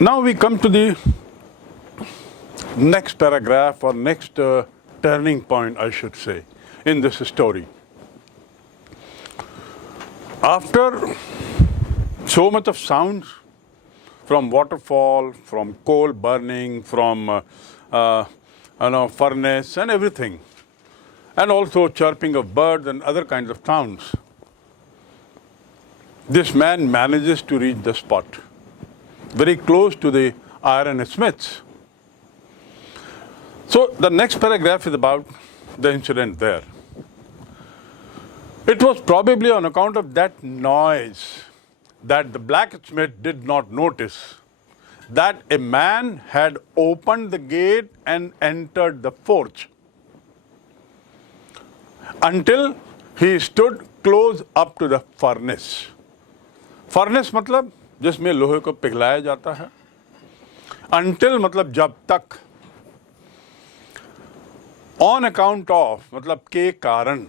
Now we come to the next paragraph or next turning point, I should say, in this story. After so much of sounds from waterfall, from coal burning, from furnace and everything, and also chirping of birds and other kinds of sounds, this man manages to reach the spot, very close to the iron smiths. So the next paragraph is about the incident there. It was probably on account of that noise that the blacksmith did not notice that a man had opened the gate and entered the forge until he stood close up to the furnace. Furnace मतलब जिसमें लोहे को पिघलाया जाता है, until मतलब जब तक, on account of मतलब के कारण,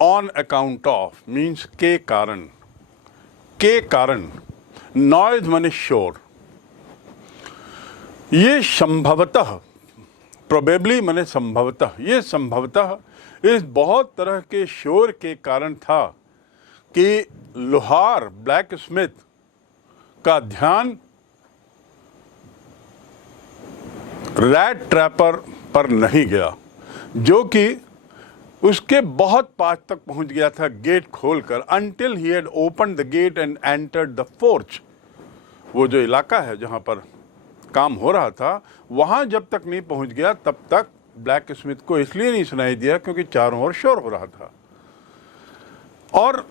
on account of means के कारण, noise माने शोर, ये संभवतः, probably माने संभवतः, ये संभवतः इस बहुत तरह के शोर के कारण था कि लोहार ब्लैक स्मिथ का ध्यान रैट ट्रैपर पर नहीं गया, जो कि उसके बहुत पास तक पहुंच गया था गेट खोलकर, until he had opened the gate and entered the forge. वो जो इलाका है जहां पर काम हो रहा था, वहां जब तक नहीं पहुंच गया तब तक ब्लैक स्मिथ को इसलिए नहीं सुनाई दिया क्योंकि चारों ओर शोर हो रहा था, और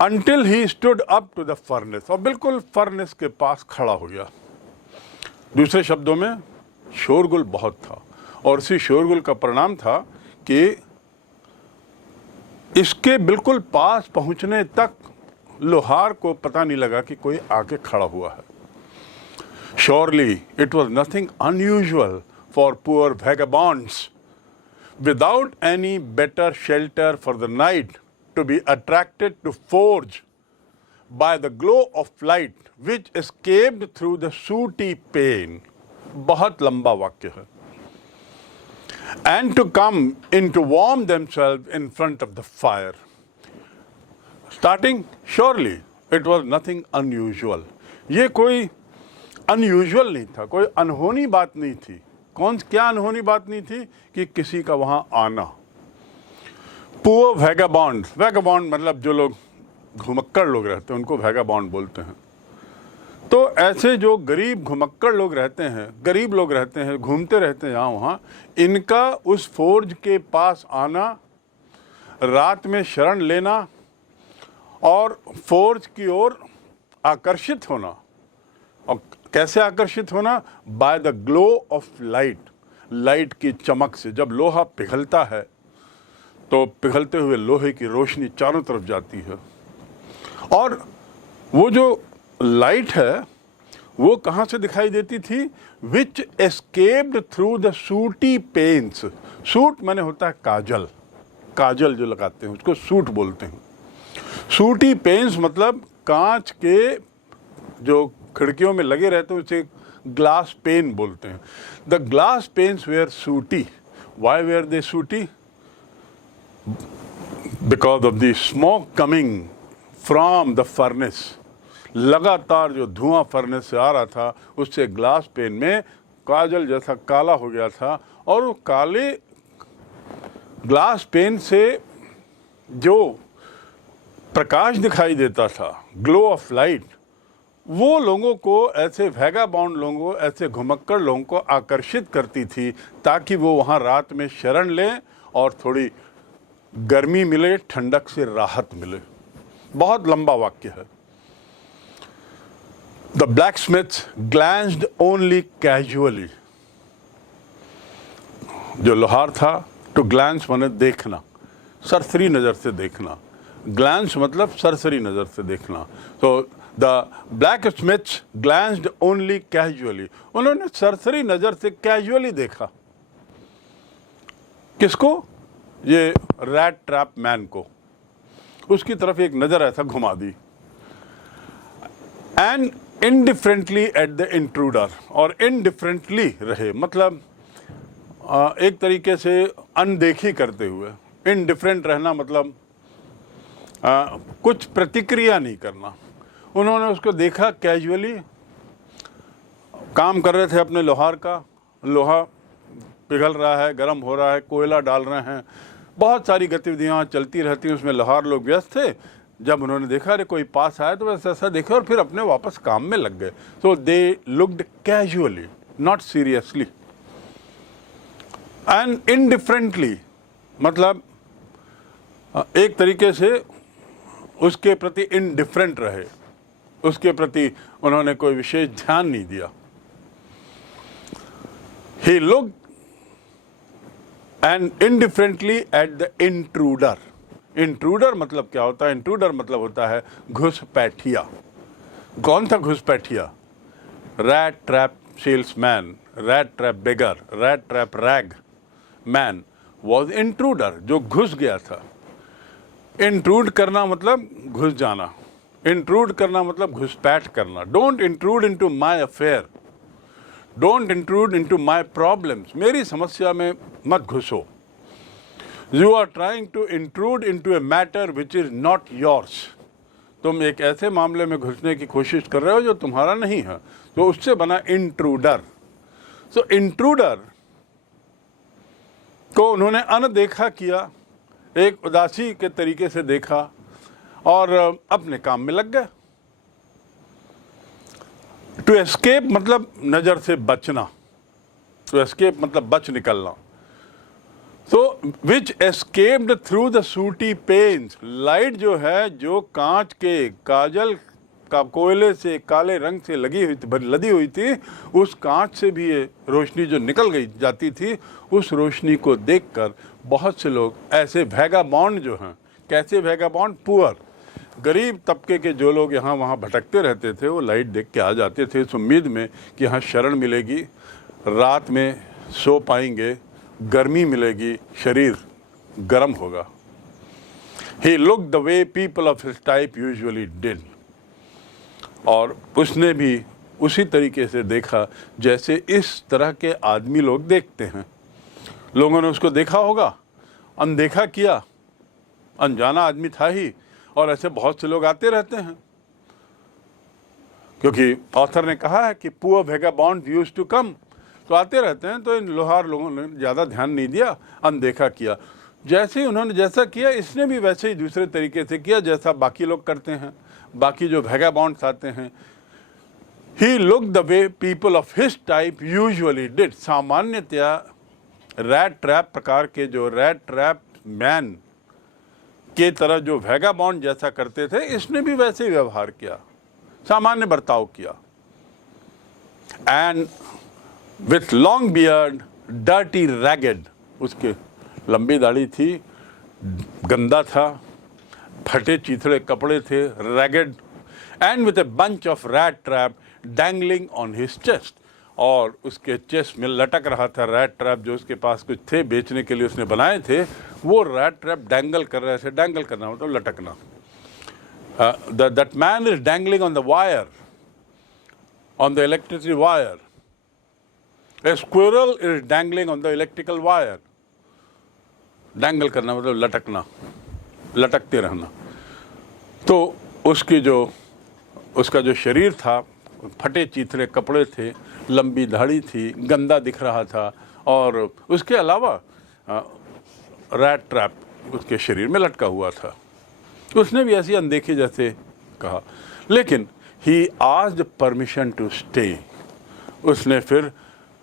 until he stood up to the furnace, और बिल्कुल फर्नेस के पास खड़ा हो गया. दूसरे शब्दों में शोरगुल बहुत था, और इसी शोरगुल का परिणाम था कि इसके बिल्कुल पास पहुंचने तक लोहार को पता नहीं लगा कि कोई आके खड़ा हुआ है. Surely it was nothing unusual for poor vagabonds without any better shelter for the night to be attracted to forge by the glow of light which escaped through the sooty pane. बहुत लंबा वाक्य है. And to come in to warm themselves in front of the fire. Starting, surely it was nothing unusual. ये कोई unusual नहीं था, कोई अनहोनी बात नहीं थी. क्या अनहोनी बात नहीं थी कि किसी का वहां आना. पुअर वैगाबॉन्ड, वैगाबॉन्ड मतलब जो लोग घुमक्कड़ लोग रहते हैं उनको वैगाबॉन्ड बोलते हैं. तो ऐसे जो गरीब घुमक्कड़ लोग रहते हैं, गरीब लोग रहते हैं, घूमते रहते हैं यहाँ वहाँ, इनका उस फोर्ज के पास आना, रात में शरण लेना और फोर्ज की ओर आकर्षित होना. और कैसे आकर्षित होना? By the glow of light, light की चमक से. जब लोहा पिघलता है तो पिघलते हुए लोहे की रोशनी चारों तरफ जाती है, और वो जो लाइट है वो कहाँ से दिखाई देती थी? Which escaped through the sooty panes. Soot माने होता है काजल, काजल जो लगाते हैं उसको सूट बोलते हैं. सूटी पेन्स मतलब कांच के जो खिड़कियों में लगे रहते हैं उसे ग्लास पेन बोलते हैं. The glass panes were sooty. Why were they sooty? Because of the smoke coming from the furnace. लगातार जो धुआं फर्नेस से आ रहा था उससे ग्लास पेन में काजल जैसा काला हो गया था, और वो काले ग्लास पेन से जो प्रकाश दिखाई देता था, ग्लो ऑफ लाइट, वो लोगों को, ऐसे वैगाबॉन्ड लोगों, ऐसे घुमक्कड़ लोगों को आकर्षित करती थी ताकि वो वहाँ रात में शरण लें और थोड़ी गर्मी मिले, ठंडक से राहत मिले. बहुत लंबा वाक्य है. The blacksmith glanced only casually. जो लोहार था, to glance माने देखना, सरसरी नज़र से देखना. Glance मतलब सरसरी नज़र से देखना. So the blacksmith glanced only casually. उन्होंने सरसरी नज़र से casually देखा. किसको? ये रैट ट्रैप मैन को. उसकी तरफ एक नज़र ऐसा घुमा दी. And indifferently at the intruder, और इनडिफरेंटली रहे मतलब एक तरीके से अनदेखी करते हुए। इनडिफरेंट रहना मतलब कुछ प्रतिक्रिया नहीं करना। उन्होंने उसको देखा कैजुअली, काम कर रहे थे अपने लोहार का, लोहा पिघल रहा है, गर्म हो रहा है, कोयला डाल रहे हैं, बहुत सारी गतिविधियाँ चलती रहती हैं, उसमें लोहार लोग व्यस्त थे। जब उन्होंने देखा अरे कोई पास आया तो वैसे ऐसा देखा और फिर अपने वापस काम में लग गए। So they looked casually, not seriously. And indifferently मतलब एक तरीके से उसके प्रति इनडिफरेंट रहे, उसके प्रति उन्होंने कोई विशेष ध्यान नहीं दिया। He looked and indifferently at the intruder. Intruder मतलब क्या होता है? इंट्रूडर मतलब होता है घुसपैठिया। कौन था घुसपैठिया? Rat trap salesman, rat trap beggar, rat trap rag man was intruder, जो घुस गया था। इंट्रूड करना मतलब घुस जाना, इंट्रूड करना मतलब घुसपैठ करना। Don't intrude into my affair, don't intrude into my problems, मेरी समस्या में मत घुसो। You are trying to intrude into a matter which is not yours, तुम एक ऐसे मामले में घुसने की कोशिश कर रहे हो जो तुम्हारा नहीं है, तो उससे बना इंट्रूडर। सो इंट्रूडर को उन्होंने अनदेखा किया, एक उदासी के तरीके से देखा और अपने काम में लग गए। टू एस्केप मतलब नज़र से बचना, टू एस्केप मतलब बच निकलना। तो which escaped through the sooty panes, light जो है, जो कांच के काजल का कोयले से काले रंग से लदी हुई थी, उस कांच से भी ये रोशनी जो निकल गई जाती थी, उस रोशनी को देखकर बहुत से लोग ऐसे वैगाबॉन्ड जो हैं, कैसे वैगाबॉन्ड? पुअर, गरीब तबके के जो लोग यहाँ वहाँ भटकते रहते थे, वो लाइट देख के आ जाते थे इस उम्मीद में कि यहाँ शरण मिलेगी, रात में सो पाएंगे, गर्मी मिलेगी, शरीर गर्म होगा। He looked the way people of his type usually did, और उसने भी उसी तरीके से देखा जैसे इस तरह के आदमी लोग देखते हैं। लोगों ने उसको देखा होगा, अनदेखा किया, अनजाना आदमी था ही, और ऐसे बहुत से लोग आते रहते हैं, क्योंकि ऑथर ने कहा है कि poor vagabond used to come, तो आते रहते हैं। तो इन लोहार लोगों ने ज़्यादा ध्यान नहीं दिया, अनदेखा किया। जैसे ही उन्होंने जैसा किया, इसने भी वैसे ही दूसरे तरीके से किया जैसा बाकी लोग करते हैं, बाकी जो वैगाबॉन्ड्स आते हैं। He look the way people of his type usually did, सामान्यतया रैट ट्रैप प्रकार के, जो रैट ट्रैप मैन के तरह जो वैगाबॉन्ड जैसा करते थे, इसने भी वैसे ही व्यवहार किया, सामान्य बर्ताव किया। And with long beard dirty ragged, उसके लंबी दाढ़ी थी, गंदा था, फटे चीथड़े कपड़े थे, ragged, and with a bunch of rat trap dangling on his chest, और उसके चेस्ट में लटक रहा था रैट ट्रैप, जो उसके पास कुछ थे बेचने के लिए उसने बनाए थे, वो रैट ट्रैप डैंगल कर रहे थे। डैंगल करना मतलब लटकना। That man is dangling on the wire, on the electricity wire. A squirrel is dangling on the electrical wire. Dangle करना मतलब लटकना, लटकते रहना। तो उसका जो शरीर था, फटे चीथड़े कपड़े थे, लंबी दाढ़ी थी, गंदा दिख रहा था, और उसके अलावा रैट ट्रैप उसके शरीर में लटका हुआ था। उसने भी ऐसी अनदेखी जैसे कहा, लेकिन he asked permission to stay, उसने फिर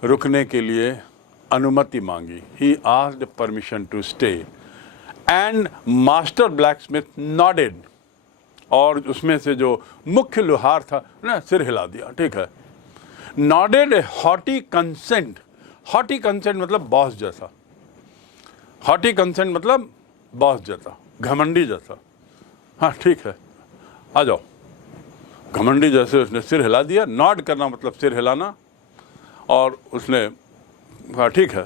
रुकने के लिए अनुमति मांगी। He asked permission to stay and master blacksmith nodded, और उसमें से जो मुख्य लोहार था ना, सिर हिला दिया, ठीक है। नॉडेड ए हॉटी कंसेंट, हॉटी कंसेंट मतलब बॉस जैसा, हॉटी कंसेंट मतलब बॉस जैसा, घमंडी जैसा। हाँ ठीक है, आ जाओ, घमंडी जैसे उसने सिर हिला दिया। नॉड करना मतलब सिर हिलाना, और उसने हाँ ठीक है,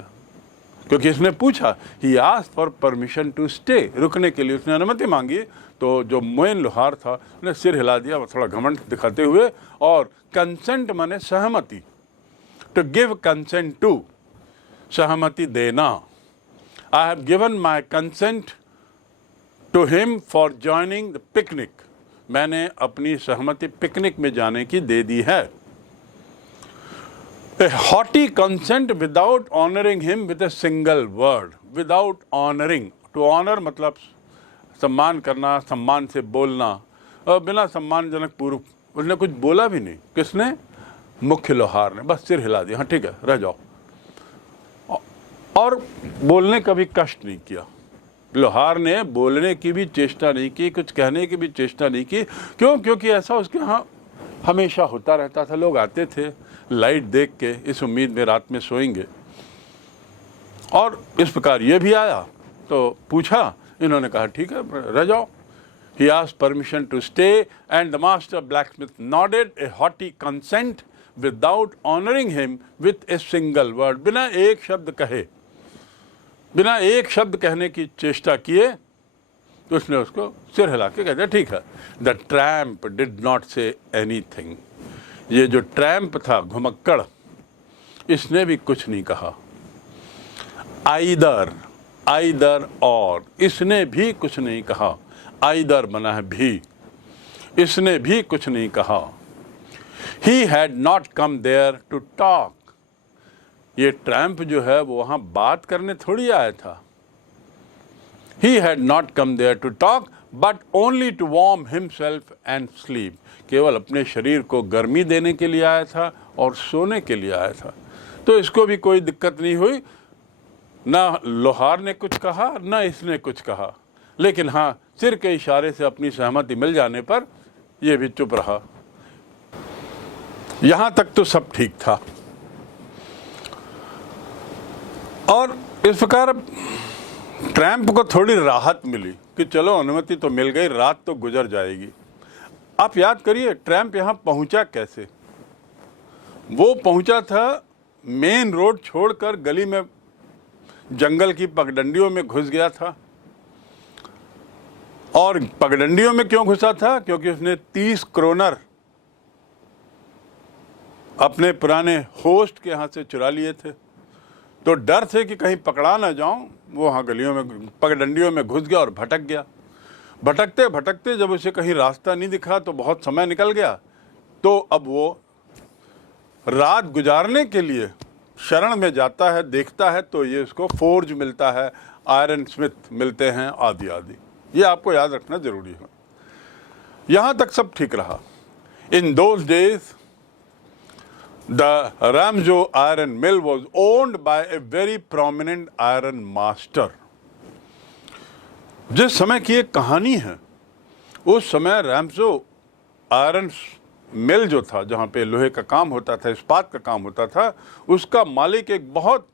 क्योंकि इसने पूछा, he asked for permission to stay, रुकने के लिए उसने अनुमति मांगी। तो जो मोइन लोहार था उसने सिर हिला दिया, थोड़ा घमंड दिखाते हुए, और कंसेंट माने सहमति, टू गिव कंसेंट टू, सहमति देना। I have given my consent to him for joining the picnic, मैंने अपनी सहमति पिकनिक में जाने की दे दी है। A haughty consent without honoring him with a single word. Without honoring, to honor मतलब सम्मान करना, सम्मान से बोलना, और बिना सम्मानजनक पूर्व उसने कुछ बोला भी नहीं। किसने? मुख्य लोहार ने, बस सिर हिला दिया, हाँ ठीक है रह जाओ, और बोलने का भी कष्ट नहीं किया। लोहार ने बोलने की भी चेष्टा नहीं की, कुछ कहने की भी चेष्टा नहीं की। क्यों? क्योंकि ऐसा उसके यहाँ हमेशा होता रहता था। लोग आते थे लाइट देख के, इस उम्मीद में रात में सोएंगे, और इस प्रकार ये भी आया। तो पूछा, इन्होंने कहा ठीक है रह जाओ। He asked permission to stay and the master blacksmith nodded a haughty consent without honoring him with a single word. बिना एक शब्द कहे, बिना एक शब्द कहने की चेष्टा किए, तो उसने उसको सिर हिला के कहते ठीक है। The tramp did not say anything, ये जो ट्रैम्प था घुमक्कड़, इसने भी कुछ नहीं कहा। आइदर, आइदर और, इसने भी कुछ नहीं कहा। आइदर बना है भी, इसने भी कुछ नहीं कहा। He had not come there to talk, ये ट्रैम्प जो है वो वहां बात करने थोड़ी आया था। He had not come there to talk, but only to warm himself and sleep. केवल अपने शरीर को गर्मी देने के लिए आया था और सोने के लिए आया था। तो इसको भी कोई दिक्कत नहीं हुई, ना लोहार ने कुछ कहा, ना इसने कुछ कहा। लेकिन हाँ, सिर के इशारे से अपनी सहमति मिल जाने पर यह भी चुप रहा। यहां तक तो सब ठीक था, और इस प्रकार ट्रैम्प को थोड़ी राहत मिली कि चलो अनुमति तो मिल गई, रात तो गुजर जाएगी। आप याद करिए ट्रैम्प यहाँ पहुंचा कैसे। वो पहुंचा था मेन रोड छोड़कर गली में, जंगल की पगडंडियों में घुस गया था। और पगडंडियों में क्यों घुसा था? क्योंकि उसने 30 क्रोनर अपने पुराने होस्ट के यहाँ से चुरा लिए थे। तो डर से कि कहीं पकड़ा ना जाऊं, वो वहाँ गलियों में, पगडंडियों में घुस गया और भटक गया। भटकते भटकते जब उसे कहीं रास्ता नहीं दिखा तो बहुत समय निकल गया। तो अब वो रात गुजारने के लिए शरण में जाता है, देखता है तो ये उसको फोर्ज मिलता है, आयरन स्मिथ मिलते हैं, आदि आदि। ये आपको याद रखना जरूरी है। यहाँ तक सब ठीक रहा। In those days The Ramjo iron mill was owned by a very prominent iron master. जिस समय की एक कहानी है, उस समय रैमजो आयरन मिल जो था, जहाँ पे लोहे का काम होता था, इस्पात का काम होता था, उसका मालिक एक बहुत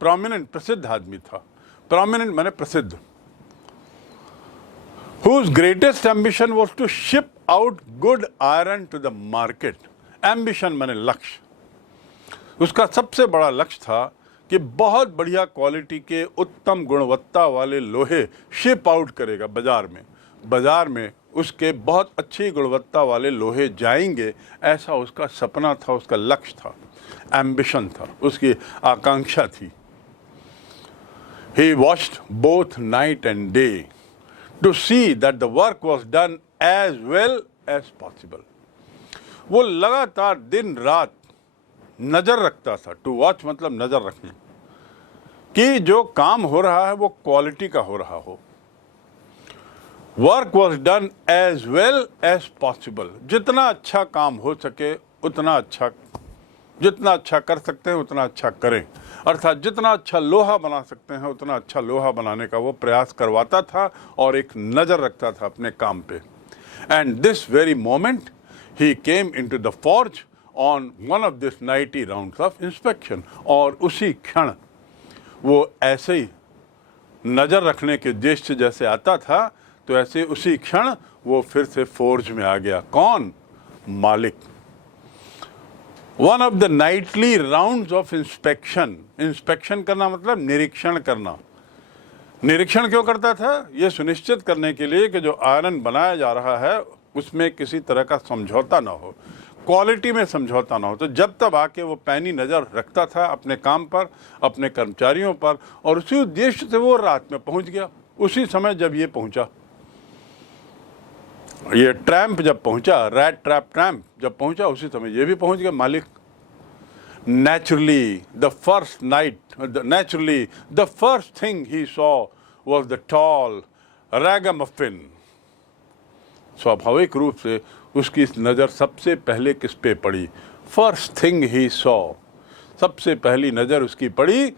प्रोमिनेंट, प्रसिद्ध आदमी था। प्रोमिनेंट माने प्रसिद्ध। Whose greatest ambition was to ship out good iron to the market. Ambition माने लक्ष्य। उसका सबसे बड़ा लक्ष्य था कि बहुत बढ़िया क्वालिटी के, उत्तम गुणवत्ता वाले लोहे शिप आउट करेगा बाजार में। बाजार में उसके बहुत अच्छी गुणवत्ता वाले लोहे जाएंगे, ऐसा उसका सपना था, उसका लक्ष्य था, एम्बिशन था, उसकी आकांक्षा थी। He watched both night and day to see that the work was done as well as possible. वो लगातार दिन रात नजर रखता था। टू वॉच मतलब नजर रखना, कि जो काम हो रहा है वो क्वालिटी का हो रहा हो। Work was done as well as possible, जितना अच्छा काम हो सके उतना अच्छा, जितना अच्छा कर सकते हैं उतना अच्छा करें। अर्थात जितना अच्छा लोहा बना सकते हैं उतना अच्छा लोहा बनाने का वो प्रयास करवाता था और एक नजर रखता था अपने काम पे। And this very moment he came into the forge on one of this nightly rounds of inspection. और उसी क्षण वो ऐसे ही नज़र रखने के उद्देश्य से जैसे आता था, तो ऐसे उसी क्षण वो फिर से फोर्ज में आ गया। कौन? मालिक। One of the Knightley rounds of inspection, inspection करना मतलब निरीक्षण करना। निरीक्षण क्यों करता था? यह सुनिश्चित करने के लिए कि जो आयरन बनाया जा रहा है उसमें किसी तरह का समझौता ना हो, क्वालिटी में समझौता ना हो। तो जब तब आके वो पैनी नज़र रखता था अपने काम पर, अपने कर्मचारियों पर, और उसी उद्देश्य से वो रात में पहुंच गया। उसी समय जब ये पहुंचा, ये ट्रैम्प जब पहुंचा, रैट ट्रैप ट्रैम्प जब पहुंचा, उसी समय ये भी पहुंच गया मालिक। Naturally, the first thing he saw was the tall ragamuffin. स्वाभाविक रूप से उसकी नज़र सबसे पहले किस पे पड़ी? First thing he saw, सबसे पहली नज़र उसकी पड़ी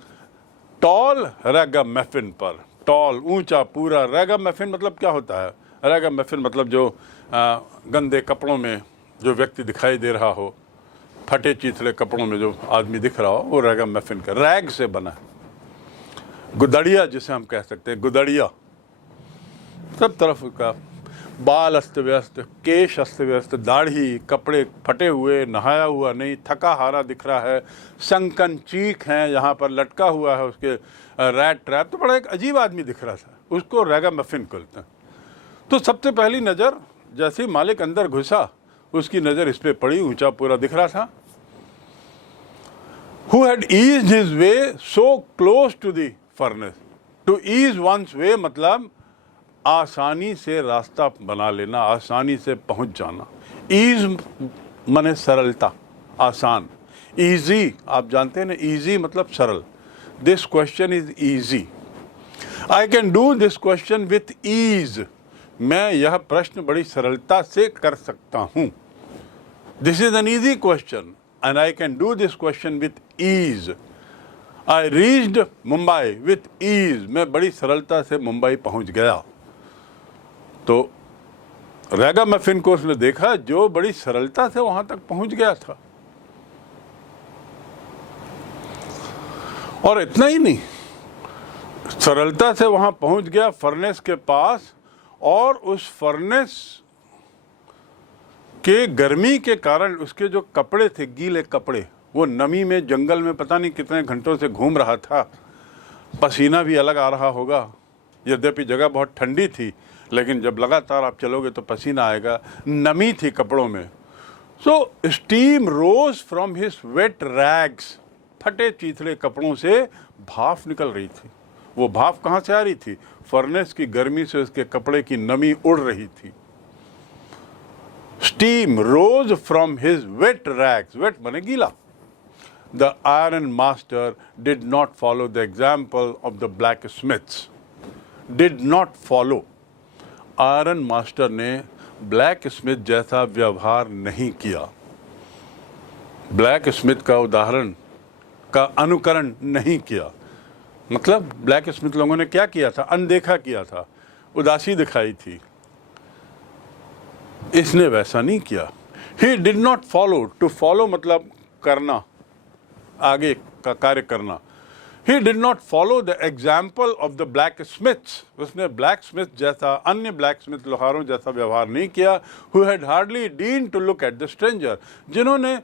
टॉल रैगामफिन पर। टॉल, ऊंचा, पूरा। रैगामफिन मतलब क्या होता है? रैगामफिन मतलब जो गंदे कपड़ों में जो व्यक्ति दिखाई दे रहा हो, फटे चीथड़े कपड़ों में जो आदमी दिख रहा हो, वो रैगामफिन का, रैग से बना है। गुदड़िया जिसे हम कह सकते हैं, गुदड़िया। सब तरफ का बाल अस्त व्यस्त, केश अस्त व्यस्त, दाढ़ी, कपड़े फटे हुए, नहाया हुआ नहीं, थका हारा दिख रहा है, संकन चीख हैं यहाँ पर लटका हुआ है उसके, रैट ट्रैप। तो बड़ा एक अजीब आदमी दिख रहा था, उसको रैगामफिन कहते हैं। तो सबसे पहली नज़र जैसे ही मालिक अंदर घुसा, उसकी नज़र इस पे पड़ी, ऊंचा पूरा दिख रहा था। Who had eased his way so close to the furnace? To ease one's way मतलब आसानी से रास्ता बना लेना, आसानी से पहुंच जाना। ईज माने सरलता, आसान। ईजी आप जानते हैं ना, ईजी मतलब सरल। This question is easy. I can do this question with ease, मैं यह प्रश्न बड़ी सरलता से कर सकता हूं। This is an easy question and I can do this question with ease. I reached Mumbai with ease, मैं बड़ी सरलता से मुंबई पहुंच गया। तो रैगामफिन को उसने देखा जो बड़ी सरलता से वहां तक पहुंच गया था। और इतना ही नहीं, सरलता से वहां पहुंच गया फर्नेस के पास, और उस फर्नेस के गर्मी के कारण उसके जो कपड़े थे, गीले कपड़े, वो नमी में जंगल में पता नहीं कितने घंटों से घूम रहा था, पसीना भी अलग आ रहा होगा। यद्यपि जगह बहुत ठंडी थी, लेकिन जब लगातार आप चलोगे तो पसीना आएगा, नमी थी कपड़ों में। So steam rose from his wet rags, फटे चीथड़े कपड़ों से भाप निकल रही थी। वो भाप कहाँ से आ रही थी? फर्नेस की गर्मी से उसके कपड़े की नमी उड़ रही थी। Steam rose from his wet rags, wet माने गीला। The iron master did not follow the example of the blacksmiths, did not follow. Iron master ने ब्लैक स्मिथ जैसा व्यवहार नहीं किया, ब्लैक स्मिथ का उदाहरण का अनुकरण नहीं किया। मतलब ब्लैक स्मिथ लोगों ने क्या किया था? अनदेखा किया था, उदासी दिखाई थी। इसने वैसा नहीं किया। He did not follow, to follow मतलब करना, आगे का कार्य करना। He did not follow the example of the blacksmiths. उसने ब्लैक स्मिथ जैसा, अन्य ब्लैक स्मिथ लोहारों जैसा व्यवहार नहीं किया। Who had hardly deigned to look at the stranger, जिन्होंने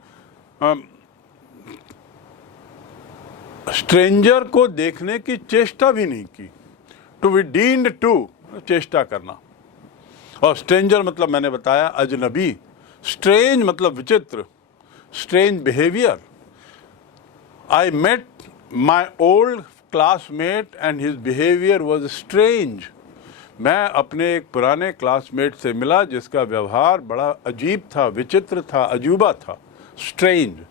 स्ट्रेंजर को देखने की चेष्टा भी नहीं की। To be deigned to, चेष्टा करना, और स्ट्रेंजर मतलब मैंने बताया अजनबी। स्ट्रेंज मतलब विचित्र, strange behaviour. I met my old classmate and his behavior was strange. मैं अपने एक पुराने क्लासमेट से मिला जिसका व्यवहार बड़ा अजीब था, विचित्र था, अजूबा था, स्ट्रेंज।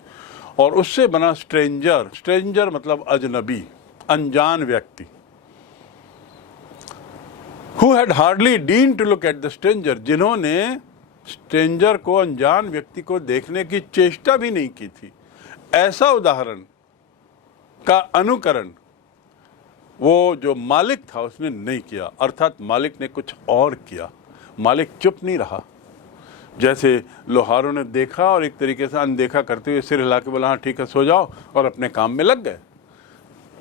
और उससे बना स्ट्रेंजर। स्ट्रेंजर मतलब अजनबी, अनजान व्यक्ति। Who had hardly deigned to look at the stranger, जिन्होंने स्ट्रेंजर को, अनजान व्यक्ति को देखने की चेष्टा भी नहीं की थी। ऐसा उदाहरण का अनुकरण वो जो मालिक था उसने नहीं किया, अर्थात मालिक ने कुछ और किया। मालिक चुप नहीं रहा। जैसे लोहारों ने देखा और एक तरीके से अनदेखा करते हुए सिर हिला के बोला हाँ ठीक है सो जाओ, और अपने काम में लग गए।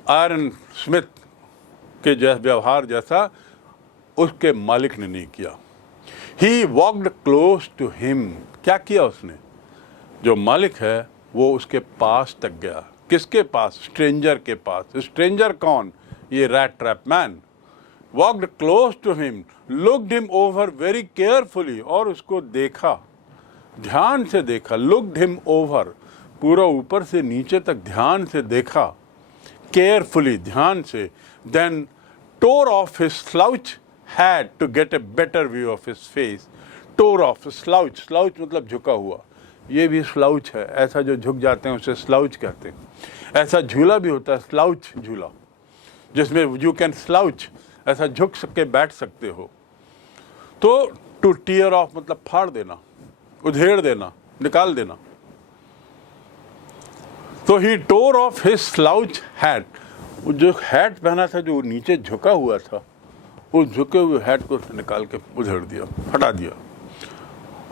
आयरन स्मिथ के व्यवहार जैसा उसके मालिक ने नहीं किया। ही वॉक्ड क्लोज टू हिम, क्या किया उसने? जो मालिक है वो उसके पास तक गया। किसके पास? स्ट्रेंजर के पास। स्ट्रेंजर कौन? ये rat trap man. Walked close to him, looked him over very carefully, और उसको देखा, ध्यान से देखा। लुक्ड हिम ओवर, पूरा ऊपर से नीचे तक ध्यान से देखा, केयरफुली, ध्यान से। Then tore off his slouch hat to get a better view of his face. Tore off, slouch, slouch मतलब झुका हुआ, ये भी स्लाउच है। ऐसा जो झुक जाते हैं उसे स्लाउच कहते हैं। ऐसा झूला भी होता है, स्लाउच झूला, जिसमें यू कैन स्लाउच, ऐसा झुक सके बैठ सकते हो। तो टू टीयर ऑफ मतलब फाड़ देना, उधेड़ देना, निकाल देना। तो ही टोर ऑफ हिज स्लाउच हैट, जो हैट पहना था जो नीचे झुका हुआ था, उस झुके हुए हैट को निकाल के उधेड़ दिया, हटा दिया।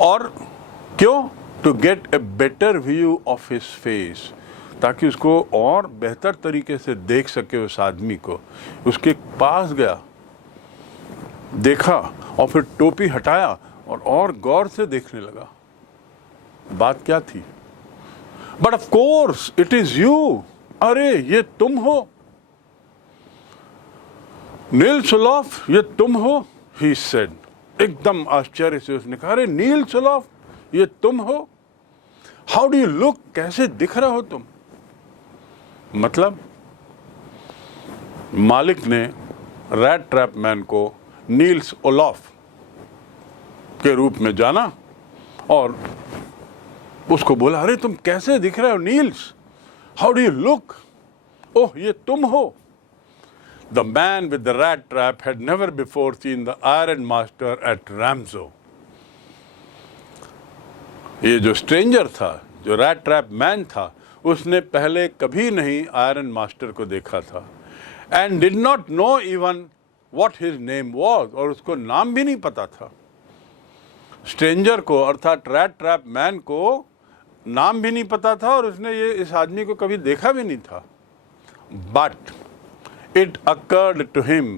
और क्यों? To get a better view of his face, ताकि उसको और बेहतर तरीके से देख सके उस आदमी को। उसके पास गया, देखा, और फिर टोपी हटाया और गौर से देखने लगा। बात क्या थी? But of course it is you, अरे ये तुम हो, नील सोलॉफ, ये तुम हो। ही सेड, एकदम आश्चर्य से उसने कहा, अरे नील सोलॉफ, ये तुम हो? हाउ डू यू लुक, कैसे दिख रहे हो तुम? मतलब मालिक ने रैट ट्रैप मैन को नील्स ओलॉफ के रूप में जाना और उसको बोला, अरे तुम कैसे दिख रहे हो Nils, how do you look, oh ये तुम हो। The man with the rat trap had never before seen the iron master at Ramso. ये जो स्ट्रेंजर था, जो रैट ट्रैप मैन था, उसने पहले कभी नहीं आयरन मास्टर को देखा था। And did not know even what his name was, और उसको नाम भी नहीं पता था। स्ट्रेंजर को अर्थात रैट ट्रैप मैन को नाम भी नहीं पता था और उसने ये इस आदमी को कभी देखा भी नहीं था। But it occurred to him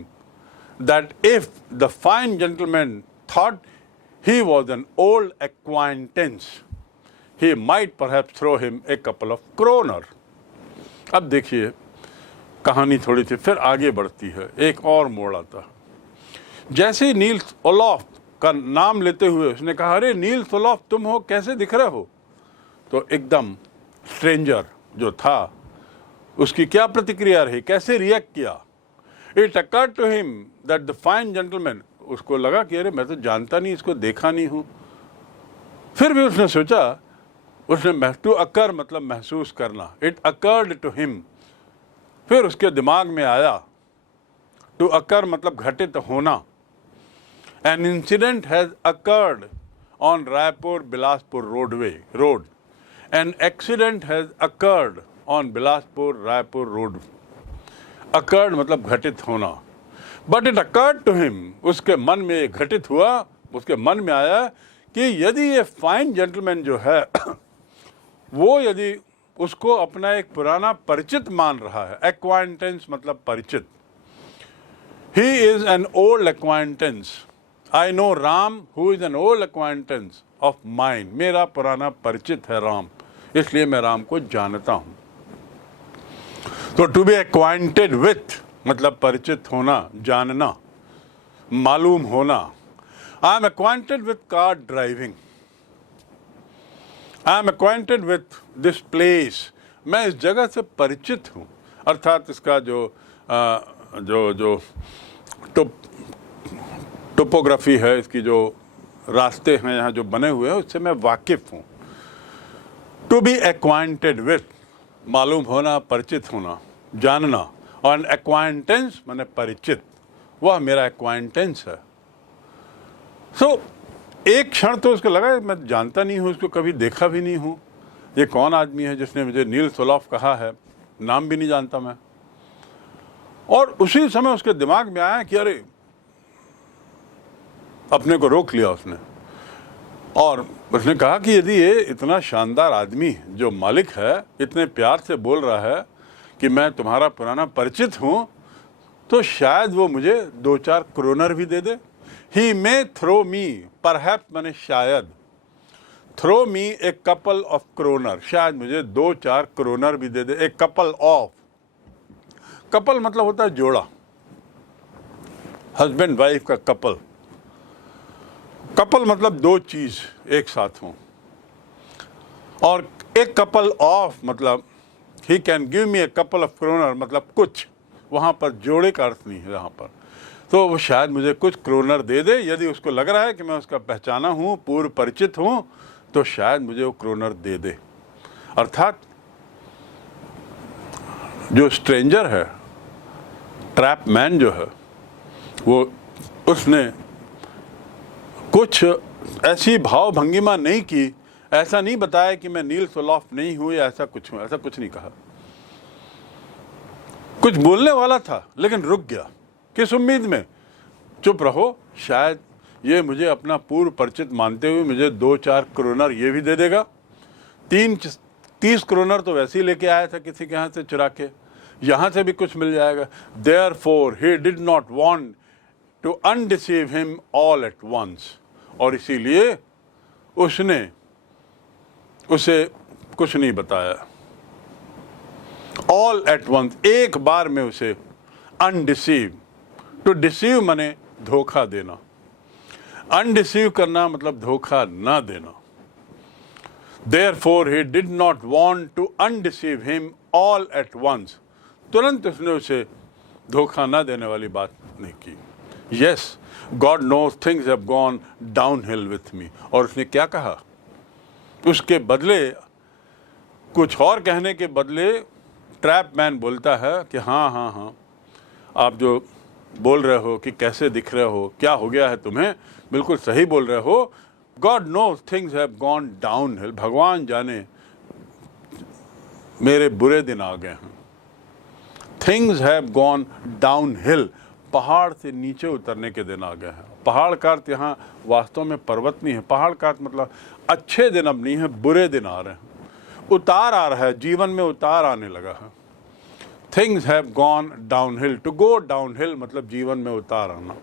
that if the fine gentleman thought he was an old acquaintance, he might perhaps throw him a couple of kroner. अब देखिए कहानी थोड़ी सी फिर आगे बढ़ती है, एक और मोड़ आता है। जैसे ही नील्स ओलॉफ का नाम लेते हुए उसने कहा, अरे नील्स ओलॉफ तुम हो, कैसे दिख रहे हो? तो एकदम स्ट्रेंजर जो था उसकी क्या प्रतिक्रिया रही, कैसे रिएक्ट किया? It occurred to him that the fine gentleman, उसको लगा कि अरे मैं तो जानता नहीं, इसको देखा नहीं हूँ। फिर भी उसने सोचा, उसने टू अकर मतलब महसूस करना, इट अकर्ड टू हिम, फिर उसके दिमाग में आया, टू अकर मतलब घटित होना। An incident has occurred on Raipur Bilaspur road, an accident has occurred on Bilaspur Raipur road. Occurred मतलब घटित होना। But it occurred to him, उसके मन में ये घटित हुआ, उसके मन में आया कि यदि ये फाइन जेंटलमैन जो है वो यदि उसको अपना एक पुराना परिचित मान रहा है, एक्वाइंटेंस मतलब परिचित, he is an old एक्वाइंटेंस, I know Ram who is an old एक्वाइंटेंस of mine, मेरा पुराना परिचित है राम, इसलिए मैं राम को जानता हूं। तो टू बी एक्वाइंटेड विथ मतलब परिचित होना, जानना, मालूम होना। I am acquainted with car driving, I am acquainted with this place, मैं इस जगह से परिचित हूँ, अर्थात इसका जो टोपोग्राफी है, इसकी जो रास्ते हैं यहाँ जो बने हुए हैं उससे मैं वाकिफ हूँ। टू बी एक्वाइंटेड विथ मालूम होना, परिचित होना, जानना, और एक्वाइंटेंस माने परिचित, वह मेरा एक्वाइंटेंस है। सो एक क्षण तो उसको लगा मैं जानता नहीं हूँ, उसको कभी देखा भी नहीं हूँ, ये कौन आदमी है जिसने मुझे नील सोलॉफ कहा है, नाम भी नहीं जानता मैं। और उसी समय उसके दिमाग में आया कि अरे, अपने को रोक लिया उसने और उसने कहा कि यदि ये इतना शानदार आदमी जो मालिक है इतने प्यार से बोल रहा है कि मैं तुम्हारा पुराना परिचित हूँ, तो शायद वो मुझे 2-4 क्रोनर भी दे दे। ही मे थ्रो मी, परहैप्स माने शायद, throw me a couple of kronor, शायद मुझे 2-4 क्रोनर भी दे दे। ए कपल ऑफ, कपल मतलब होता है जोड़ा, हस्बैंड वाइफ का कपल। कपल मतलब 2 चीज एक साथ हों, और एक कपल ऑफ मतलब he can give me a couple of kronor मतलब कुछ, वहाँ पर जोड़े का अर्थ नहीं है यहाँ पर। तो वो शायद मुझे कुछ क्रोनर दे दे, यदि उसको लग रहा है कि मैं उसका पहचाना हूँ, पूर्व परिचित हूँ, तो शायद मुझे वो क्रोनर दे दे। अर्थात जो स्ट्रेंजर है, ट्रैप मैन जो है, वो उसने कुछ ऐसी भाव भंगिमा नहीं की, ऐसा नहीं बताया कि मैं नील सोलॉफ नहीं हूं या ऐसा कुछ हूं, ऐसा कुछ नहीं कहा। कुछ बोलने वाला था लेकिन रुक गया, किस उम्मीद में? चुप रहो, शायद ये मुझे अपना पूर्व परिचित मानते हुए मुझे 2-4 क्रोनर ये भी दे देगा। 30 क्रोनर तो वैसे ही लेके आया था किसी के यहाँ से चुरा के, यहाँ से भी कुछ मिल जाएगा। Therefore he did not want to undeceive him all at once, और इसीलिए उसने उसे कुछ नहीं बताया। ऑल एट वंस, एक बार में उसे अनडिसीव, टू डिसीव माने धोखा देना, अनडिसीव करना मतलब धोखा ना देना। Therefore he did not want to undeceive him all at once, तुरंत उसने उसे धोखा ना देने वाली बात नहीं की। Yes, God knows things have gone downhill with me, और उसने क्या कहा? उसके बदले, कुछ और कहने के बदले ट्रैप मैन बोलता है कि हाँ, आप जो बोल रहे हो कि कैसे दिख रहे हो, क्या हो गया है तुम्हें, बिल्कुल सही बोल रहे हो। God knows things have gone downhill, भगवान जाने मेरे बुरे दिन आ गए हैं। Things have gone downhill, पहाड़ से नीचे उतरने के दिन आ गए हैं। पहाड़ का अर्थ यहाँ वास्तव में पर्वत नहीं है, पहाड़ का अर्थ मतलब अच्छे दिन अब नहीं है, बुरे दिन आ रहे हैं, उतार आ रहा है, जीवन में उतार आने लगा है। Things have gone downhill, to go downhill मतलब जीवन में उतार आना।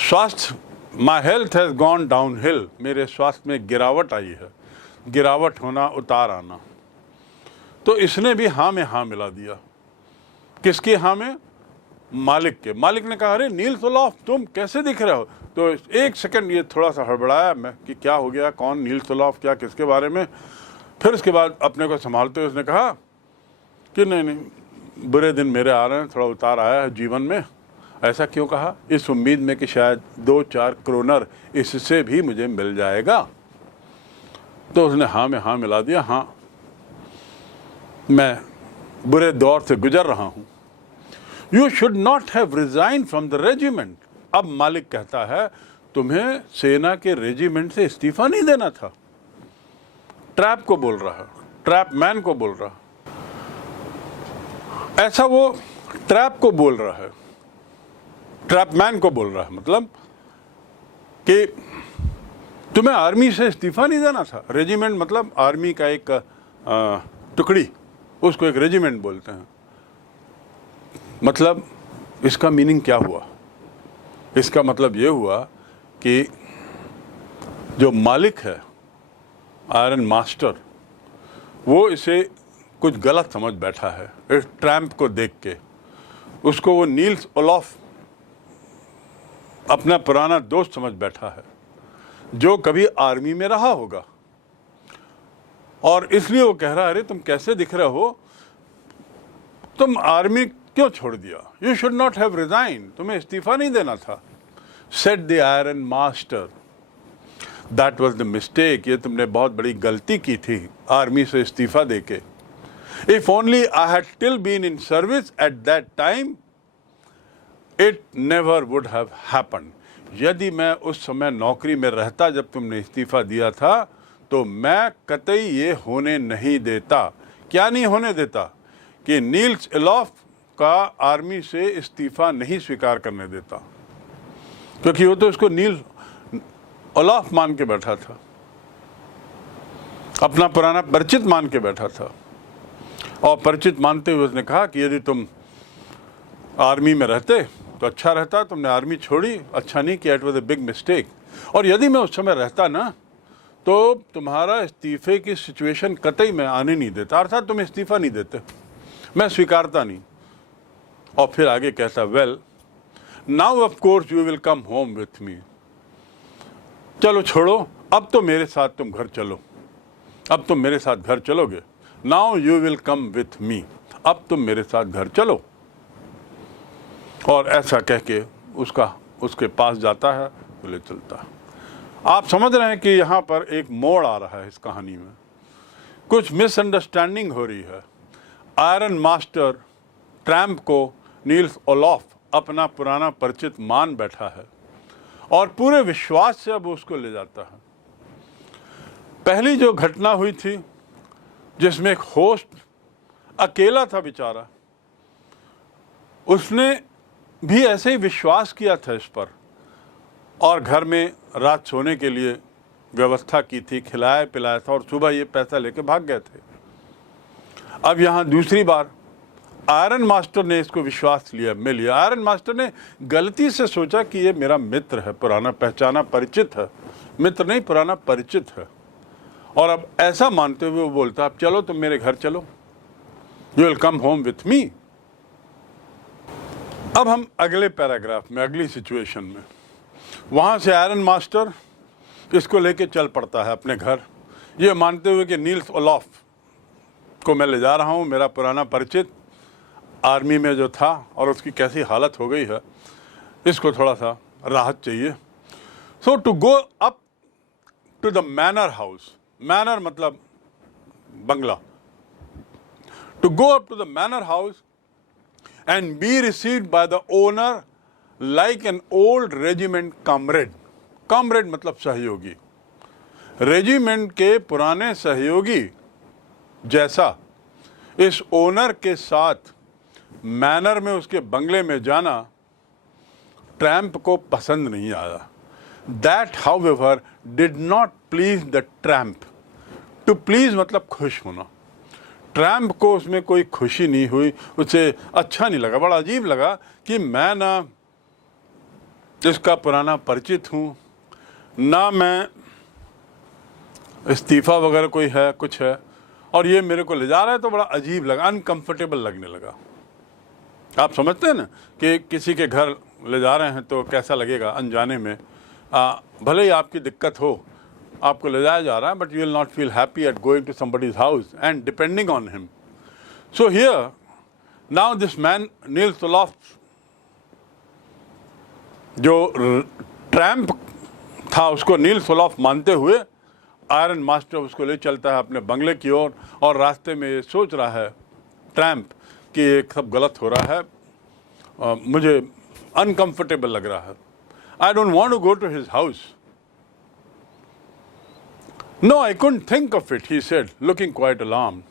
स्वास्थ्य, my health has gone downhill, मेरे स्वास्थ्य में गिरावट आई है, गिरावट होना, उतार आना। तो इसने भी हाँ में हाँ मिला दिया। किसकी हाँ में? मालिक के। मालिक ने कहा अरे नील सोलॉफ तुम कैसे दिख रहे हो? तो एक सेकंड ये थोड़ा सा हड़बड़ाया मैं कि क्या हो गया, कौन नील सोलॉफ, क्या, किसके बारे में। फिर उसके बाद अपने को संभालते हुए उसने कहा कि नहीं, बुरे दिन मेरे आ रहे हैं, थोड़ा उतार आया है जीवन में। ऐसा क्यों कहा? इस उम्मीद में कि शायद 2-4 क्रोनर इससे भी मुझे मिल जाएगा। तो उसने हाँ में हाँ मिला दिया। हाँ, मैं बुरे दौर से गुजर रहा हूँ। You should not have resign from the regiment. अब मालिक कहता है तुम्हें सेना के रेजिमेंट से इस्तीफा नहीं देना था। ट्रैप को बोल रहा है, ट्रैप मैन को बोल रहा है, ऐसा वो ट्रैप को बोल रहा है, ट्रैप मैन को बोल रहा है, मतलब कि तुम्हें आर्मी से इस्तीफा नहीं देना था। रेजिमेंट मतलब आर्मी का एक टुकड़ी, उसको एक रेजिमेंट बोलते हैं। मतलब इसका मीनिंग क्या हुआ? इसका मतलब ये हुआ कि जो मालिक है, आयरन मास्टर, वो इसे कुछ गलत समझ बैठा है इस ट्रैम्प को देख के। उसको वो नील्स ओलॉफ अपना पुराना दोस्त समझ बैठा है, जो कभी आर्मी में रहा होगा, और इसलिए वो कह रहा है अरे तुम कैसे दिख रहे हो, तुम आर्मी क्यों छोड़ दिया? You should not have resign, तुम्हें इस्तीफा नहीं देना था। Said the iron master, that was the mistake, ये तुमने बहुत बड़ी गलती की थी आर्मी से इस्तीफा देके। If only I had still been in service at that time it never would have happen. यदि मैं उस समय नौकरी में रहता जब तुमने इस्तीफा दिया था, तो मैं कतई ये होने नहीं देता। क्या नहीं होने देता? कि नील्स ओलॉफ का आर्मी से इस्तीफा नहीं स्वीकार करने देता, क्योंकि वो तो उसको नील ओलॉफ मान के बैठा था, अपना पुराना परिचित मान के बैठा था। और परिचित मानते हुए उसने कहा कि यदि तुम आर्मी में रहते तो अच्छा रहता, तुमने आर्मी छोड़ी, अच्छा नहीं किया, it was a big mistake. और यदि मैं उस समय रहता ना, तो तुम्हारा इस्तीफे की सिचुएशन कतई मैं आने नहीं देता, अर्थात तुम इस्तीफा नहीं देते, मैं स्वीकारता नहीं। और फिर आगे कहता, well now of course you will come home with me. चलो छोड़ो, अब तो मेरे साथ तुम घर चलो, अब तुम मेरे साथ घर चलोगे। Now you will come with me, अब तुम मेरे साथ घर चलो। और ऐसा कह के उसके पास जाता है, तो ले चलता है। आप समझ रहे हैं कि यहाँ पर एक मोड़ आ रहा है इस कहानी में, कुछ मिसअंडरस्टैंडिंग हो रही है। आयरन मास्टर ट्रैम्प को नील्स ओलॉफ अपना पुराना परिचित मान बैठा है और पूरे विश्वास से अब उसको ले जाता है। पहली जो घटना हुई थी जिसमें एक होस्ट अकेला था बेचारा, उसने भी ऐसे ही विश्वास किया था इस पर और घर में रात सोने के लिए व्यवस्था की थी, खिलाया पिलाया था और सुबह ये पैसा लेके भाग गए थे। अब यहाँ दूसरी बार आयरन मास्टर ने इसको विश्वास में लिया। आयरन मास्टर ने गलती से सोचा कि ये मेरा मित्र है, पुराना पहचाना परिचित है, मित्र नहीं पुराना परिचित है। और अब ऐसा मानते हुए वो बोलता, अब चलो तुम मेरे घर चलो, you will come home with me. अब हम अगले पैराग्राफ में, अगली सिचुएशन में, वहाँ से आयरन मास्टर इसको लेके चल पड़ता है अपने घर, ये मानते हुए कि नील्स ओलॉफ को मैं ले जा रहा हूँ, मेरा पुराना परिचित आर्मी में जो था और उसकी कैसी हालत हो गई है, इसको थोड़ा सा राहत चाहिए। So to go up to the manor house, manor मतलब बंगला, to go up to the manor house and be received by the owner like an old regiment comrade. Comrade मतलब सहयोगी, रेजिमेंट के पुराने सहयोगी जैसा इस ओनर के साथ मैनर में उसके बंगले में जाना ट्रैम्प को पसंद नहीं आया। That however did not please the tramp. To please मतलब खुश होना। ट्रैम्प को उसमें कोई खुशी नहीं हुई, उसे अच्छा नहीं लगा, बड़ा अजीब लगा कि मैं ना इसका पुराना परिचित हूँ, ना मैं इस्तीफा वगैरह कोई है, कुछ है, और ये मेरे को ले जा रहा है, तो बड़ा अजीब लगा, अनकंफर्टेबल लगने लगा। आप समझते हैं ना कि किसी के घर ले जा रहे हैं तो कैसा लगेगा अनजाने में। भले ही आपकी दिक्कत हो, आपको ले जाया जा रहा है, but you will not feel happy at going to somebody's house and depending on him. So here now this man Nils Olof, जो ट्रैम्प था उसको नील्स ओलॉफ मानते हुए आयरन मास्टर उसको ले चलता है अपने बंगले की ओर, और रास्ते में ये सोच रहा है ट्रैम्प कि ये सब गलत हो रहा है, मुझे अनकंफर्टेबल लग रहा है, I don't want to go to his house. No I couldn't think of it, he said, looking quite alarmed.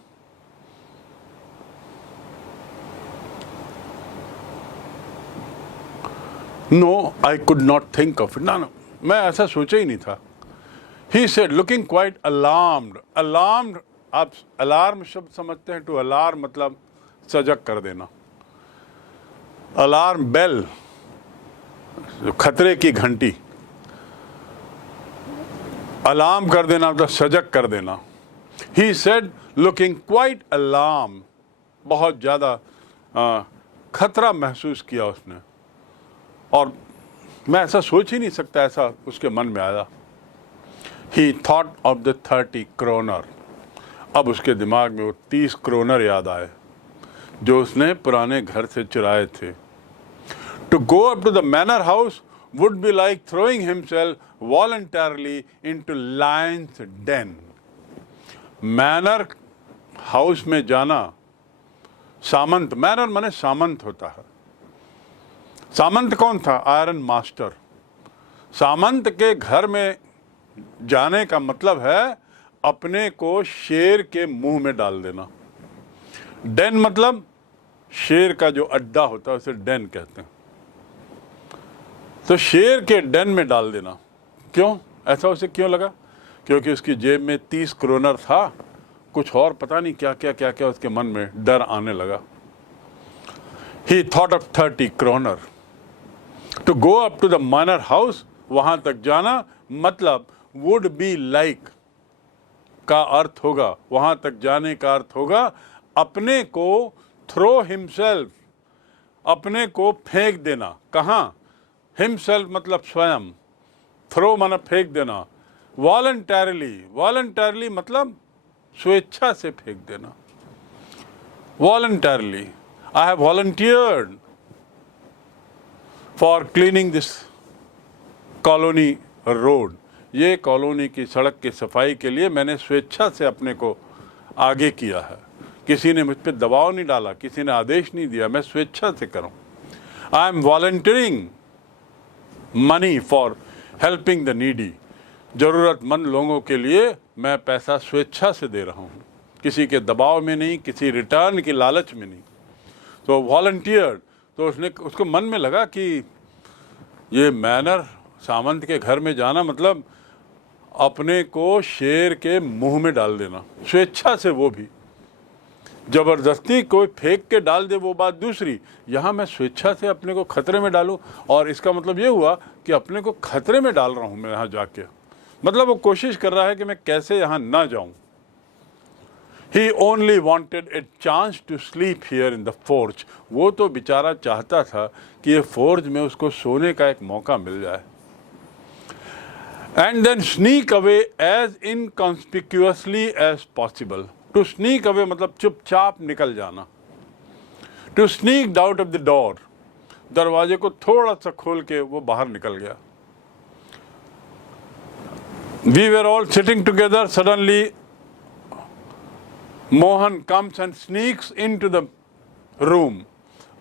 No I could not think of it, ना मैं ऐसा सोचा ही नहीं था। He said, looking quite alarmed. Alarmed, आप alarm शब्द समझते हैं। टू अलार्म मतलब सजग कर देना। अलार्म बेल, खतरे की घंटी, अलार्म कर देना मतलब सजग कर देना। He said, looking quite alarmed, बहुत ज़्यादा खतरा महसूस किया उसने, और मैं ऐसा सोच ही नहीं सकता, ऐसा उसके मन में आया। He thought of the 30 kroner. अब उसके दिमाग में वो 30 क्रोनर याद आए जो उसने पुराने घर से चुराए थे। To go up to the manor house would be like throwing himself voluntarily into lion's den. Manor house में जाना, सामंत, मैनर माने सामंत होता है। सामंत कौन था? Iron master. सामंत के घर में जाने का मतलब है अपने को शेर के मुंह में डाल देना। डेन मतलब शेर का जो अड्डा होता है उसे डेन कहते हैं। तो शेर के डेन में डाल देना। क्यों ऐसा उसे क्यों लगा? क्योंकि उसकी जेब में 30 क्रोनर था, कुछ और पता नहीं क्या क्या उसके मन में डर आने लगा। He thought of 30 kroner. To go up to the manor house, वहां तक जाना मतलब would be like का अर्थ होगा, वहाँ तक जाने का अर्थ होगा अपने को थ्रो हिमसेल्फ, अपने को फेंक देना। कहाँ? हिमसेल्फ मतलब स्वयं, थ्रो माना फेंक देना, वॉलंटरली, वॉलंटरली मतलब स्वेच्छा से फेंक देना। Voluntarily, I have volunteered for cleaning this colony road, ये कॉलोनी की सड़क की सफाई के लिए मैंने स्वेच्छा से अपने को आगे किया है। किसी ने मुझ पर दबाव नहीं डाला, किसी ने आदेश नहीं दिया, मैं स्वेच्छा से करूं। I am volunteering money for helping the needy, ज़रूरतमंद लोगों के लिए मैं पैसा स्वेच्छा से दे रहा हूँ, किसी के दबाव में नहीं, किसी रिटर्न की लालच में नहीं। तो वॉलंटियर, तो उसको मन में लगा कि ये मैनर, सामंत के घर में जाना मतलब अपने को शेर के मुंह में डाल देना, स्वेच्छा से, वो भी जबरदस्ती कोई फेंक के डाल दे वो बात दूसरी, यहाँ मैं स्वेच्छा से अपने को खतरे में डालूं। और इसका मतलब ये हुआ कि अपने को खतरे में डाल रहा हूँ मैं यहाँ जाके, मतलब वो कोशिश कर रहा है कि मैं कैसे यहाँ ना जाऊं। He only wanted a chance to sleep here in the forge, वो तो बेचारा चाहता था कि ये फोर्ज में उसको सोने का एक मौका मिल जाए। And then sneak away as inconspicuously as possible. To sneak away मतलब चुपचाप निकल जाना। To sneak out of the door, दरवाजे को थोड़ा सा खोल के वो बाहर निकल गया। We were all sitting together. Suddenly, Mohan comes and sneaks into the room.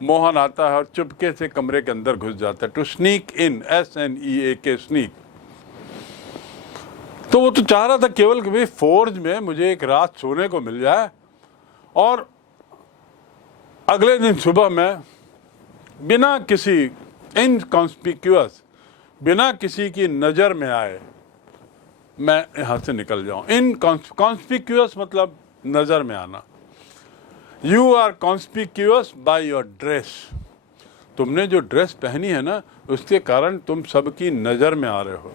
Mohan आता है और चुपके से कमरे के अंदर घुस जाता है। To sneak in, SNEAK, sneak. तो वो तो चाह रहा था केवल कि भाई फोर्ज में मुझे एक रात सोने को मिल जाए और अगले दिन सुबह मैं बिना किसी इनकॉन्स्पिक्यूअस, बिना किसी की नज़र में आए मैं यहाँ से निकल जाऊँ। इनकॉन्स्पिक्यूअस मतलब नज़र में आना। You are conspicuous by your dress, तुमने जो ड्रेस पहनी है ना उसके कारण तुम सबकी नज़र में आ रहे हो,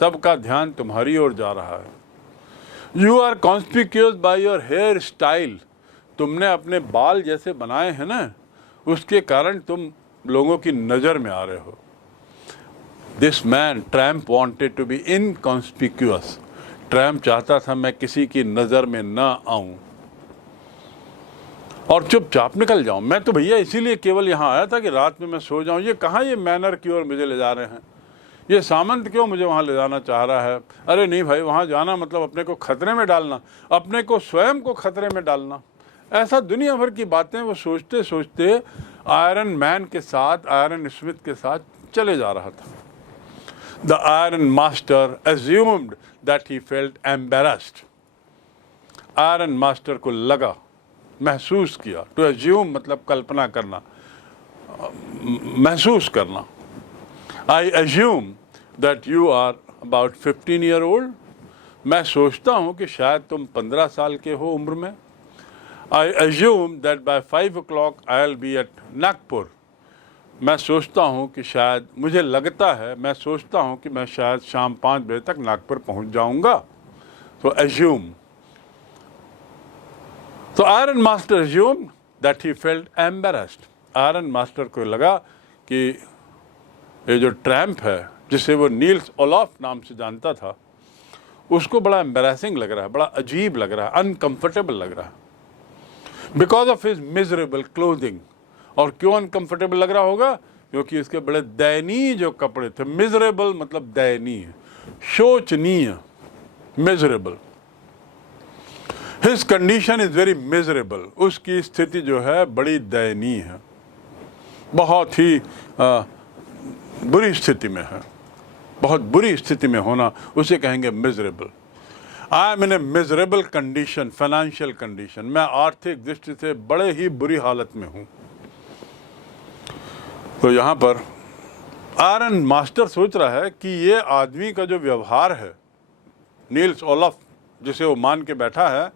सबका ध्यान तुम्हारी ओर जा रहा है। You are conspicuous by your hairstyle, तुमने अपने बाल जैसे बनाए हैं ना उसके कारण तुम लोगों की नज़र में आ रहे हो। This man tramp wanted to be inconspicuous, tramp चाहता था मैं किसी की नज़र में ना आऊं और चुपचाप निकल जाऊं। मैं तो भैया इसीलिए केवल यहाँ आया था कि रात में मैं सो जाऊं। ये कहाँ, ये मैनर की ओर मुझे ले जा रहे हैं, ये सामंत क्यों मुझे वहाँ ले जाना चाह रहा है। अरे नहीं भाई, वहाँ जाना मतलब अपने को खतरे में डालना, अपने को स्वयं को खतरे में डालना। ऐसा दुनिया भर की बातें वो सोचते सोचते आयरन मैन के साथ, आयरन स्मिथ के साथ चले जा रहा था। The Iron Master assumed that he felt embarrassed. Iron Master को लगा, महसूस किया, to assume मतलब कल्पना करना, महसूस करना। I assume that you are about 15 year old. मैं सोचता हूँ कि शायद तुम 15 साल के हो उम्र में। I assume that by 5 o'clock I'll be at Nagpur. मैं सोचता हूँ कि शायद, मुझे लगता है, मैं सोचता हूँ कि मैं शायद शाम 5 बजे तक नागपुर पहुँच जाऊँगा। तो एज्यूम, तो iron master assume that he felt embarrassed. Iron master को लगा कि ये जो ट्रैम्प है जिसे वो नील्स ओलॉफ नाम से जानता था, उसको बड़ा एम्बेरेसिंग लग रहा है, बड़ा अजीब लग रहा है, अनकम्फर्टेबल लग रहा है because of his miserable clothing. और क्यों अनकंफर्टेबल लग रहा होगा? क्योंकि इसके बड़े दयनीय जो कपड़े थे। मिजरेबल मतलब दयनीय, शोचनीय, miserable. His condition is very miserable, उसकी स्थिति जो है बड़ी दयनीय है, बहुत ही बुरी स्थिति में है। बहुत बुरी स्थिति में होना उसे कहेंगे miserable. I am in A miserable condition, financial condition, मैं आर्थिक दृष्टि से बड़े ही बुरी हालत में हूँ। तो यहाँ पर आयरन मास्टर सोच रहा है कि ये आदमी का जो व्यवहार है, नील्स ओलफ जिसे वो मान के बैठा है,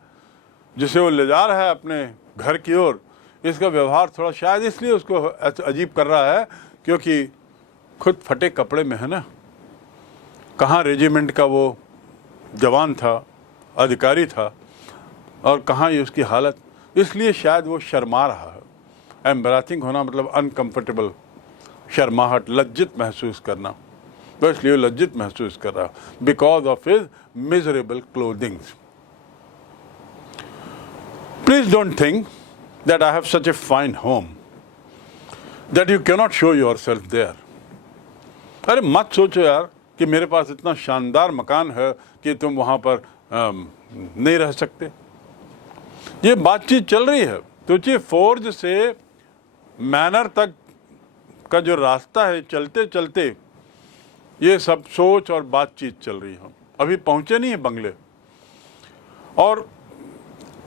जिसे वो ले जा रहा है अपने घर की ओर, इसका व्यवहार थोड़ा शायद इसलिए उसको अजीब कर रहा है क्योंकि खुद फटे कपड़े में है ना। कहाँ रेजिमेंट का वो जवान था, अधिकारी था और कहाँ ये उसकी हालत, इसलिए शायद वो शर्मा रहा है। एम्बैरेसिंग होना मतलब अनकंफर्टेबल, शर्माहट, लज्जित महसूस करना, तो इसलिए लज्जित महसूस कर रहा because of his miserable clothings. Please don't think that I have such a fine home that you cannot show yourself there. अरे मत सोचो यार कि मेरे पास इतना शानदार मकान है कि तुम वहाँ पर नहीं रह सकते। ये बातचीत चल रही है, तो ये फोर्ज से मैनर तक का जो रास्ता है, चलते चलते ये सब सोच और बातचीत चल रही है। अभी पहुँचे नहीं है बंगले, और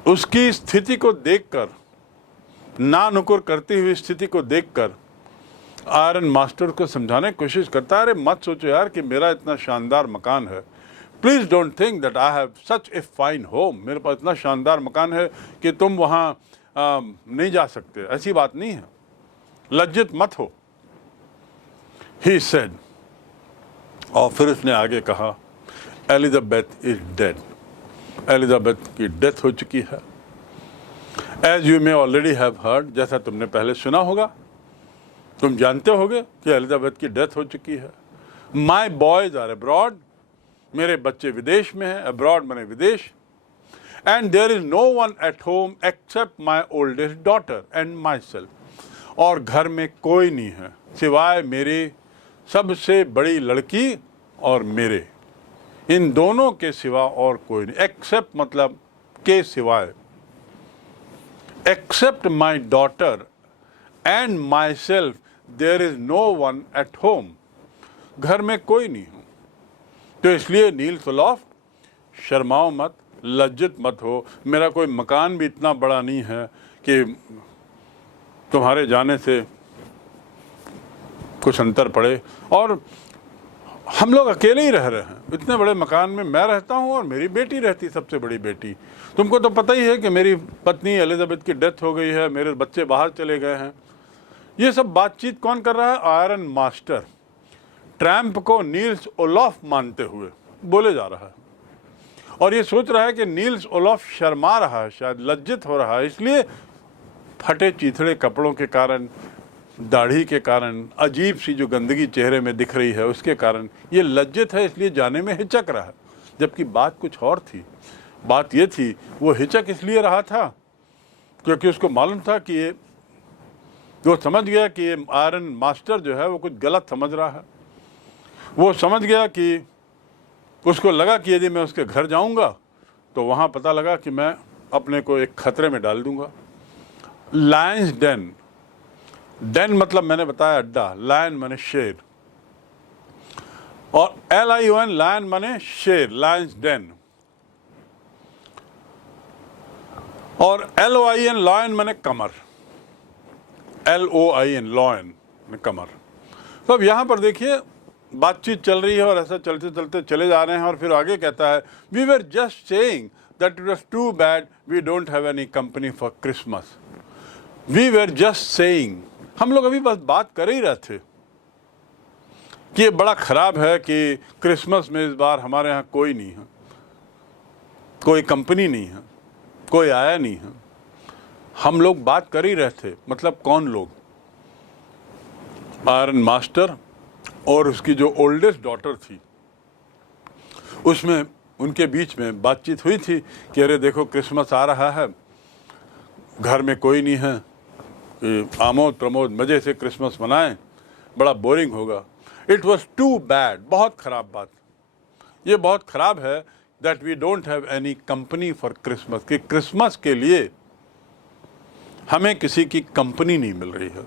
उसकी स्थिति को देखकर, ना नुकुर करती हुई स्थिति को देखकर आयरन मास्टर को समझाने की कोशिश करता है, अरे मत सोचो यार कि मेरा इतना शानदार मकान है। Please don't think that I have such a fine home. मेरे पास इतना शानदार मकान है कि तुम वहाँ नहीं जा सकते, ऐसी बात नहीं है, लज्जित मत हो। ही सेड, और फिर उसने आगे कहा, एलिजाबेथ इज डेड। एलिजाबेथ की डेथ हो चुकी है। As you may already have heard, जैसा तुमने पहले सुना होगा, तुम जानते होगे कि एलिजाबेथ की डेथ हो चुकी है। माई बॉयज आर अब्रॉड, मेरे बच्चे विदेश में हैं, अब्रॉड माने विदेश। And there is no one at home except my oldest daughter and myself. और घर में कोई नहीं है सिवाय मेरी सबसे बड़ी लड़की और मेरे, इन दोनों के सिवा और कोई नहीं। एक्सेप्ट मतलब के सिवाय, except my daughter and myself there is no one at home. घर में कोई नहीं हो, तो इसलिए नील्स ओलॉफ शर्माओ मत, लज्जित मत हो। मेरा कोई मकान भी इतना बड़ा नहीं है कि तुम्हारे जाने से कुछ अंतर पड़े, और हम लोग अकेले ही रह रहे हैं। इतने बड़े मकान में मैं रहता हूँ और मेरी बेटी रहती, सबसे बड़ी बेटी। तुमको तो पता ही है कि मेरी पत्नी एलिजाबेथ की डेथ हो गई है, मेरे बच्चे बाहर चले गए हैं। ये सब बातचीत कौन कर रहा है? आयरन मास्टर ट्रैम्प को नील्स ओलॉफ मानते हुए बोले जा रहा है, और ये सोच रहा है कि नील्स ओलॉफ शर्मा रहा है, शायद लज्जित हो रहा है, इसलिए फटे चीथड़े कपड़ों के कारण, दाढ़ी के कारण, अजीब सी जो गंदगी चेहरे में दिख रही है उसके कारण ये लज्जित है, इसलिए जाने में हिचक रहा है। जबकि बात कुछ और थी। बात ये थी, वो हिचक इसलिए रहा था क्योंकि उसको मालूम था कि ये, वो समझ गया कि ये आयरन मास्टर जो है वो कुछ गलत समझ रहा है। वो समझ गया कि, उसको लगा कि यदि मैं उसके घर जाऊंगा तो वहाँ पता लगा कि मैं अपने को एक खतरे में डाल दूंगा। लायंस डेन, डेन मतलब मैंने बताया अड्डा, लायन माने शेर, और LION लायन माने शेर, लायंस डेन, और LOIN लॉयन माने कमर, LOIN लॉयन माने कमर। तो अब यहाँ पर देखिए बातचीत चल रही है और ऐसा चलते चलते चले जा रहे हैं, और फिर आगे कहता है, we were just saying that it was too bad we don't have any company for Christmas. We were just saying, हम लोग अभी बस बात कर ही रहे थे कि ये बड़ा खराब है कि क्रिसमस में इस बार हमारे यहाँ कोई नहीं है, कोई कंपनी नहीं है, कोई आया नहीं है। हम लोग बात कर ही रहे थे, मतलब कौन लोग? आयरन मास्टर और उसकी जो ओल्डेस्ट डॉटर थी, उसमें उनके बीच में बातचीत हुई थी कि अरे देखो क्रिसमस आ रहा है, घर में कोई नहीं है, आमोद प्रमोद मज़े से क्रिसमस मनाएं, बड़ा बोरिंग होगा। इट वॉज टू बैड, बहुत ख़राब बात, ये बहुत ख़राब है, that we don't have any company for Christmas, कि क्रिसमस के लिए हमें किसी की कंपनी नहीं मिल रही है।